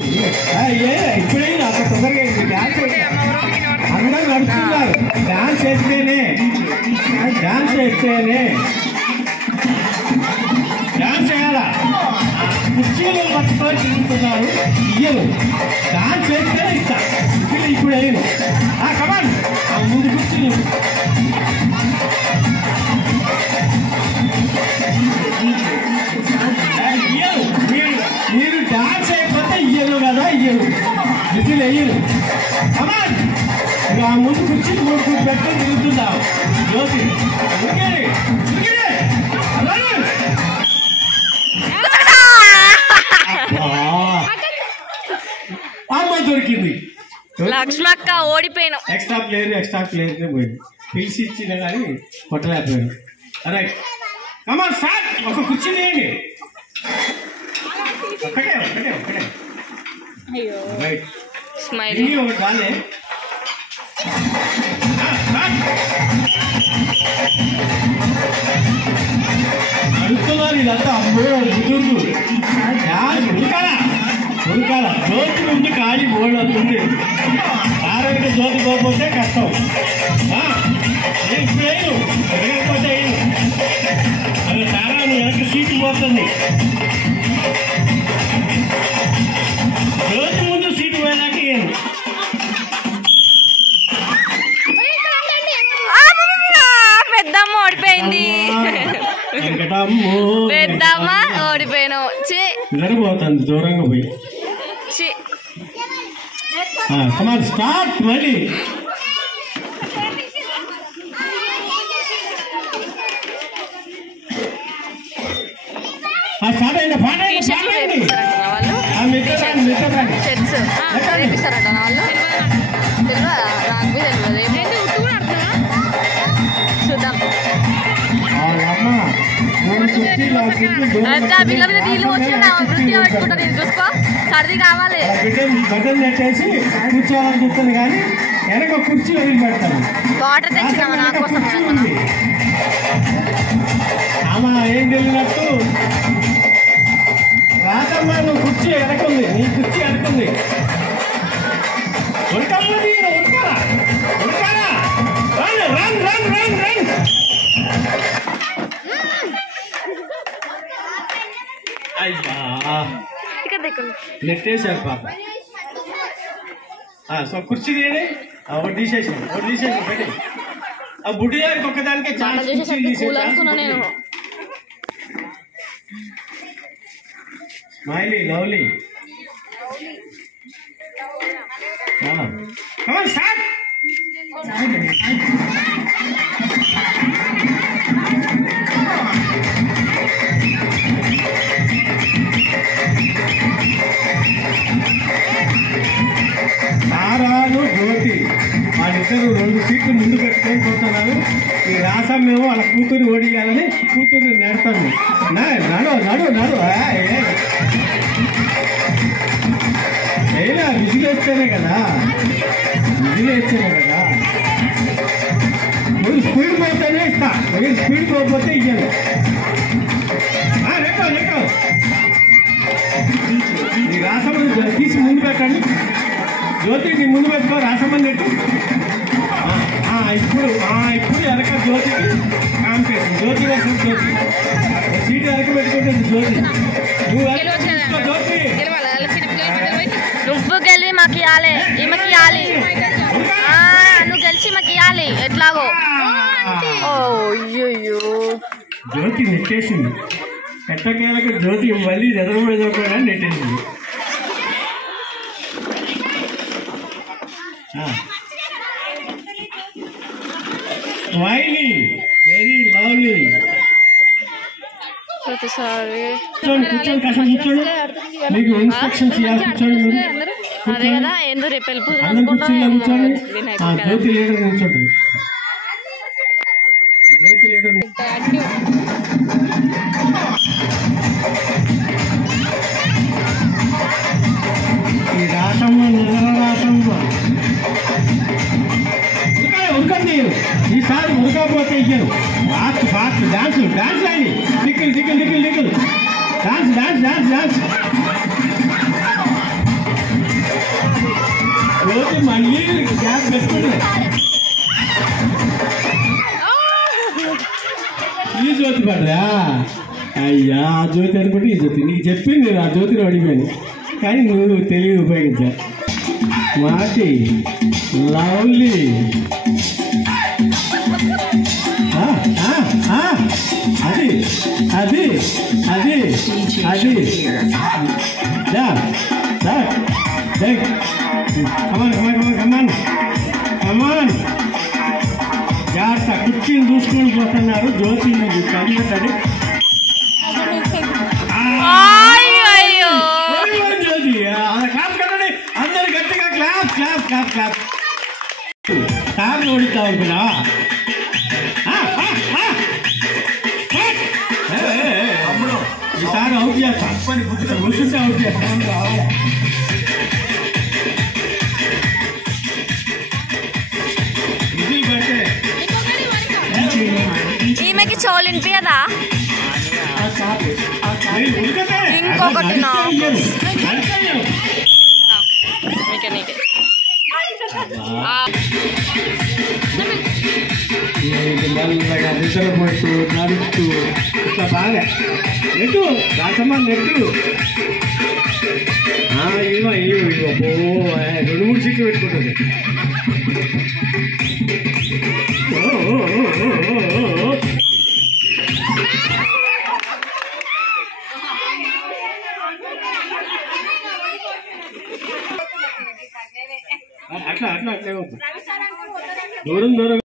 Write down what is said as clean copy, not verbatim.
ఇప్పుడే అక్కడ తొందరగా డాన్స్ అందరూ నడుస్తున్నారు. డాన్స్ చేస్తేనే డాన్స్ చేయాలా? కుర్చీలు పట్టుకొని తిరుగుతున్నారు. ఇయ్యరు. డాన్స్ చేస్తేనే ఇస్తా. ఇప్పుడు అయ్యను కమాన్ ముందు కుర్చీలు ఇయ్యరు. మీరు డాన్స్ అయిపోతే ఇయ్యరు కదా, ఇయ్యరు విజిల్ వేయరు. కమాన్ ఇక ముందు కుర్చీ మూడు పెట్టుకొని తిరుగుతున్నావు. జ్యోతి అమ్మ దొరికింది. లక్ష్మక్క ఓడిపోయినా. ఎక్స్ట్రా ప్లేయర్ పోయింది. పిలిచి ఇచ్చినా కానీ కొట్టలేకపోయాడు. Right come on start. ఒక కుర్చీ వేయండి. ఒకటే రైట్ స్మైల్ ఒకటి రాలే. అడుగుతున్నారు ఇదంతా. అమ్మో బుదుర్గు ఉరకాల జ్యోతి ముందు ఖాళీ బోర్డు అవుతుంది. ఆరోగ్య జ్యోతి పోకపోతే కష్టం. ఇప్పుడు ఎరగకపోతే అది చాలా వెనక సీటు పోతుంది. జ్యోతి ముందు సీటు పోయినాక పెద్దమ్మ ఓడిపోయింది. పెద్దమ్మ ఓడిపోయాను. జరగబోతుంది దూరంగా పోయి. Come on start. మళ్ళీ స్టార్ట్ అయింది. చూద్దాం. నీళ్ళు వచ్చి నేను చూసుకో. సర్ది కావాలి. బటన్ నెట్టేసి కూర్చోవాలని చూస్తుంది కానీ వెనక కుర్చీ వదిలిపెడతాను. వాటర్ తెచ్చినామా నా కోసం? ఆమె ఏం తెలియనట్టు రాతమ్మా నువ్వు కుర్చీ వెనకుంది. నీ కుర్చీ వెనకుంది. నెట్టేశారు పాప. సో కుర్చీ తీయండి. ఒకటి తీసేసాం పెట్టి ఆ బుడ్డి గారికి ఒక్కదానికే ఛాన్స్ స్మైలీ లవ్లీ. స్టార్ట్. తారాలు జ్యోతి వాళ్ళిద్దరు 2 సీట్లు ముందు పెట్టుకొని పోతున్నారు. ఈ రాసమ్మేమో వాళ్ళ కూతురు ఓడియాలని కూతురు నెడతాను. నడు అయినా విజిలేస్తేనే కదా. మీరు స్పీడ్ పోతేనే ఇస్తా. మీరు స్పీడ్ పోకపోతే ఇయ్యను. ఈ రాసమ్మని తీసి ముందు పెట్టండి. జ్యోతి నీ ముందు పెట్టుకో. రాసమ్మని నెట్టు. ఇప్పుడు వెనక జ్యోతికి కాంపిటీషన్. జ్యోతి కోసం జ్యోతి సీటు వెనక పెట్టుకుంటే జ్యోతి నువ్వు గెలివి మాకు ఇవ్వాలి. ఈమెకి ఇవ్వాలి. నువ్వు గెలిచి మాకు ఇవ్వాలి ఎట్లాగో. అయ్యో జ్యోతి నెట్టేసింది. ఎట్టకేలకు జ్యోతి మళ్ళీ ఎదరబోయా నెట్టేసింది. Smiley very lovely. కూర్చోండి కష్టం కూర్చోండి. మీకు ఇన్స్ట్రక్షన్స్ ఇవ్వాలి. కూర్చోండి. అదే కదా ఏందో రేపు వెళ్ళిపోతుంది. జ్యోతి లీడర్ కూర్చోండి. జ్యోతి లీడర్ ఈ రాసమ్మ నిజర రాసమ్మ ఉరకండి. ఈసారి ఉరకపోతే ఇయ్యను. ఫాస్ట్ డాన్స్ అయింది. దిక్కులు డాన్స్ మళ్ళీ గ్యాప్ పెట్టుకుంటా ఈ జ్యోతి పడరా అయ్యా ఆ జ్యోతి అనుకుంటే ఈ జ్యోతి నీకు చెప్పింది నేను ఆ జ్యోతిని అడిగాను కానీ నువ్వు తెలివి ఉపయోగించా మాటి లవ్లీ అది అది అది అది కమాన్ జాగ్రత్త కుర్చీని చూసుకొని పోతున్నారు జ్యోతి కనిపెట్టండి జ్యోతి క్లాప్ కదండి అందరు గట్టిగా clap clap clap clap sir ఓడిస్తావు అనుకున్నా ఈసారి అవుట్ చేస్తాను కూర్చుంటే అవుట్ చేస్తాను ఈమెకి చోలు వినిపించదా ఇంకొకటి మెల్లగా నిద్రపోతూ నడుస్తూ ఇట్లా బాగా నెట్టు రాసమ్మా నెట్టు ఇవో ఇవో ఇవో 2-3 సీట్లు పెట్టుకుంటుంది అట్లా అట్లా అట్లా దూరం దూరం